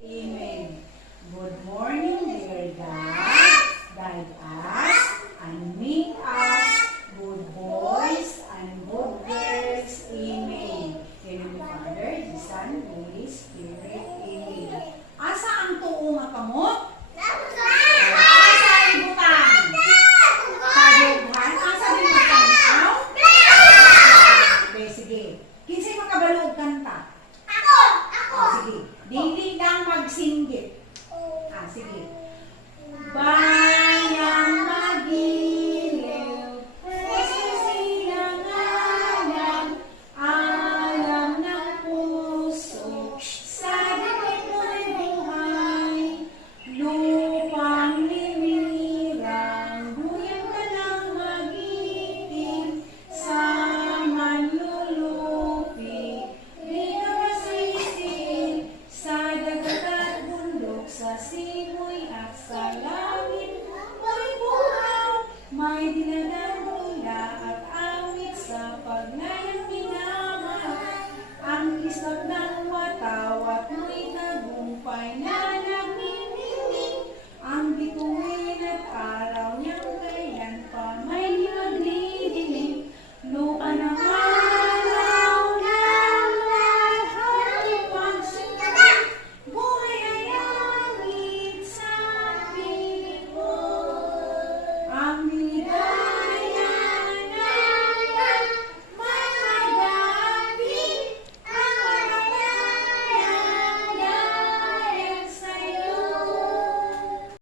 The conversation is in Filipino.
Amen. Good morning, dear God. Guide us and make us good boys and good girls. Amen. In the Father, the Son, and the Holy Spirit. Amen. Asa ang tuo nga kamot? Asa ang butang? Sa dughan? Asa din magkantaw? Okay, sige. Kinsay makabalo og kanta? Sige. Dili lang magsinggit. Sige. Bayang magiliw, preso silang alam ng puso, sa dikit mo'y buhay, lupang limirang, buyang ka lang magiting, sa manlulupi, di ka masisiin, sa dagat at bundok, sa simoy at sa langit, may buhaw, may